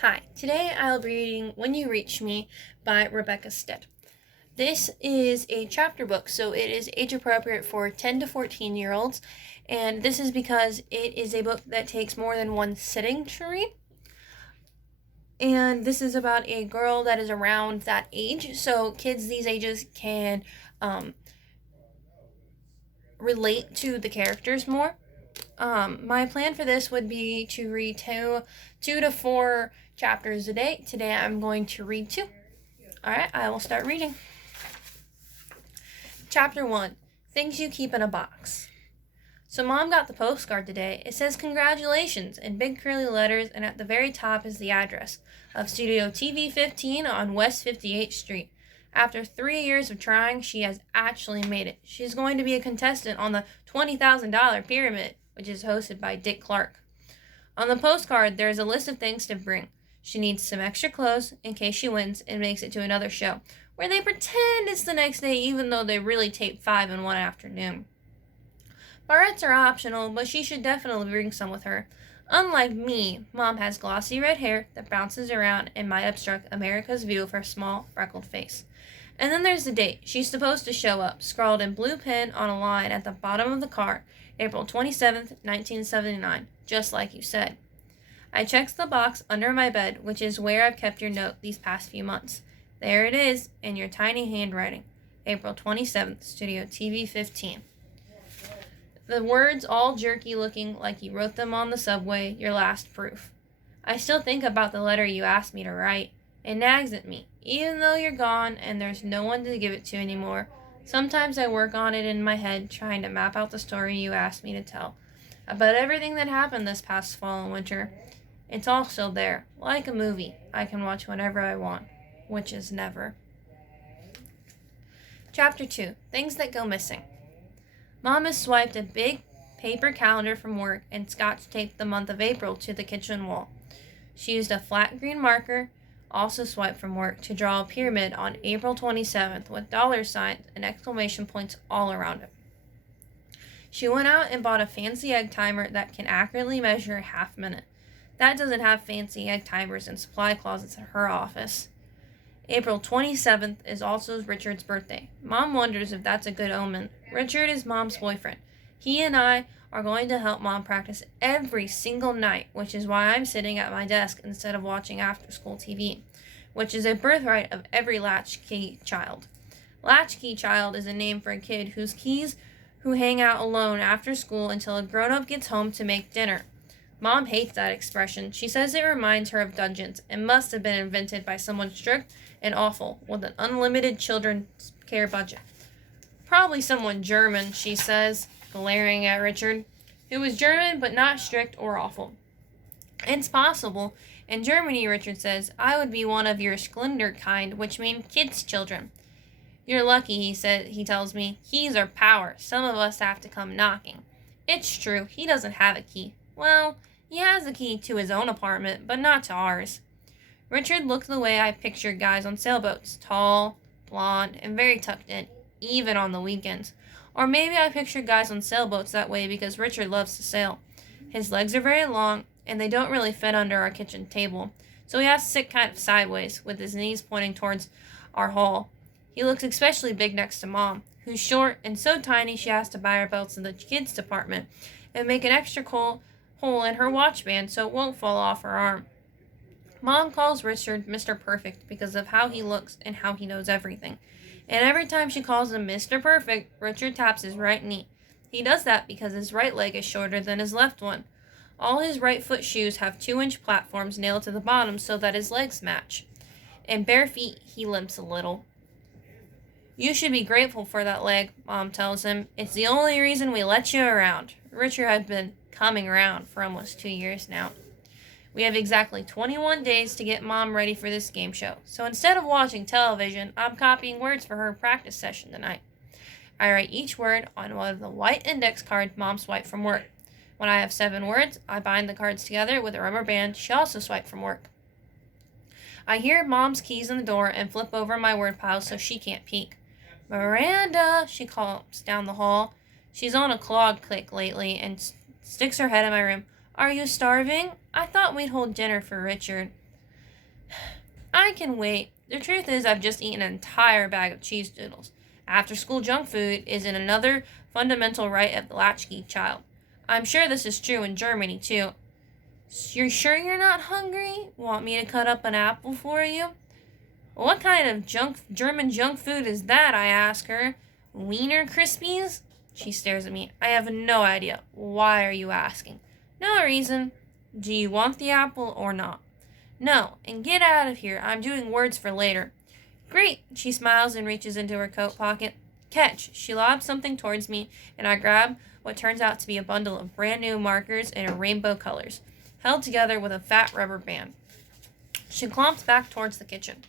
Hi, today I'll be reading When You Reach Me by Rebecca Stead. This is a chapter book, so it is age appropriate for 10 to 14-year-olds, and this is because it is a book that takes more than one sitting to read. And this is about a girl that is around that age, so kids these ages can relate to the characters more. My plan for this would be to read two to four chapters a day. Today I'm going to read two. Alright, I will start reading. Chapter 1, Things You Keep in a Box. So Mom got the postcard today. It says congratulations in big curly letters, and at the very top is the address of Studio TV 15 on West 58th Street. After 3 years of trying, she has actually made it. She's going to be a contestant on the $20,000 Pyramid, which is hosted by Dick Clark. On the postcard, there is a list of things to bring. She needs some extra clothes in case she wins and makes it to another show, where they pretend it's the next day even though they really tape 5 in one afternoon. Barrettes are optional, but she should definitely bring some with her. Unlike me, Mom has glossy red hair that bounces around and might obstruct America's view of her small, freckled face. And then there's the date. She's supposed to show up, scrawled in blue pen on a line at the bottom of the card, April 27th, 1979, just like you said. I checked the box under my bed, which is where I've kept your note these past few months. There it is, in your tiny handwriting. April 27th, Studio TV 15. The words all jerky looking like you wrote them on the subway, your last proof. I still think about the letter you asked me to write. It nags at me, even though you're gone and there's no one to give it to anymore. Sometimes I work on it in my head, trying to map out the story you asked me to tell, about everything that happened this past fall and winter. It's all still there, like a movie I can watch whenever I want, which is never. Chapter 2, Things That Go Missing. Mom has swiped a big paper calendar from work and scotch taped the month of April to the kitchen wall. She used a flat green marker, also swiped from work, to draw a pyramid on April 27th with dollar signs and exclamation points all around it. She went out and bought a fancy egg timer that can accurately measure a half minute. That doesn't have fancy egg timers in supply closets at her office. April 27th is also Richard's birthday. Mom wonders if that's a good omen. Richard is Mom's boyfriend. He and I are going to help Mom practice every single night, which is why I'm sitting at my desk instead of watching after-school TV, which is a birthright of every latchkey child. Latchkey child is a name for a kid who hang out alone after school until a grown-up gets home to make dinner. Mom hates that expression. She says it reminds her of dungeons and must have been invented by someone strict and awful with an unlimited children's care budget. Probably someone German, she says, glaring at Richard, who was German but not strict or awful. It's possible. In Germany, Richard says, I would be one of your Schlinder kind, which mean kids' children. You're lucky, he tells me. Keys are power. Some of us have to come knocking. It's true, he doesn't have a key. Well, he has a key to his own apartment, but not to ours. Richard looked the way I pictured guys on sailboats, tall, blonde, and very tucked in, even on the weekends. Or maybe I pictured guys on sailboats that way because Richard loves to sail. His legs are very long, and they don't really fit under our kitchen table, so he has to sit kind of sideways, with his knees pointing towards our hall. He looks especially big next to Mom, who's short and so tiny she has to buy her belts in the kids' department and make an extra hole in her watch band so it won't fall off her arm. Mom calls Richard Mr. Perfect because of how he looks and how he knows everything. And every time she calls him Mr. Perfect, Richard taps his right knee. He does that because his right leg is shorter than his left one. All his right foot shoes have 2-inch platforms nailed to the bottom so that his legs match. And bare feet, he limps a little. You should be grateful for that leg, Mom tells him. It's the only reason we let you around. Richard has been coming around for almost 2 years now. We have exactly 21 days to get Mom ready for this game show. So instead of watching television, I'm copying words for her practice session tonight. I write each word on one of the white index cards Mom swiped from work. When I have 7 words, I bind the cards together with a rubber band she also swiped from work. I hear Mom's keys in the door and flip over my word pile so she can't peek. Miranda, she calls down the hall. She's on a clog kick lately and sticks her head in my room. Are you starving? I thought we'd hold dinner for Richard. I can wait. The truth is, I've just eaten an entire bag of cheese doodles. After school junk food is another fundamental right of the latchkey child. I'm sure this is true in Germany, too. You're sure you're not hungry? Want me to cut up an apple for you? What kind of German junk food is that? I ask her. Wiener Krispies? She stares at me. I have no idea. Why are you asking? No reason. Do you want the apple or not? No, and get out of here. I'm doing words for later. Great, she smiles and reaches into her coat pocket. Catch. She lobs something towards me, and I grab what turns out to be a bundle of brand new markers in rainbow colors, held together with a fat rubber band. She clomps back towards the kitchen.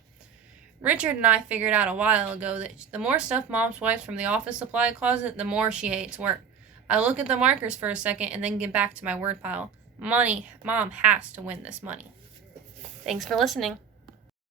Richard and I figured out a while ago that the more stuff Mom swipes from the office supply closet, the more she hates work. I look at the markers for a second and then get back to my word pile. Mom has to win this money. Thanks for listening.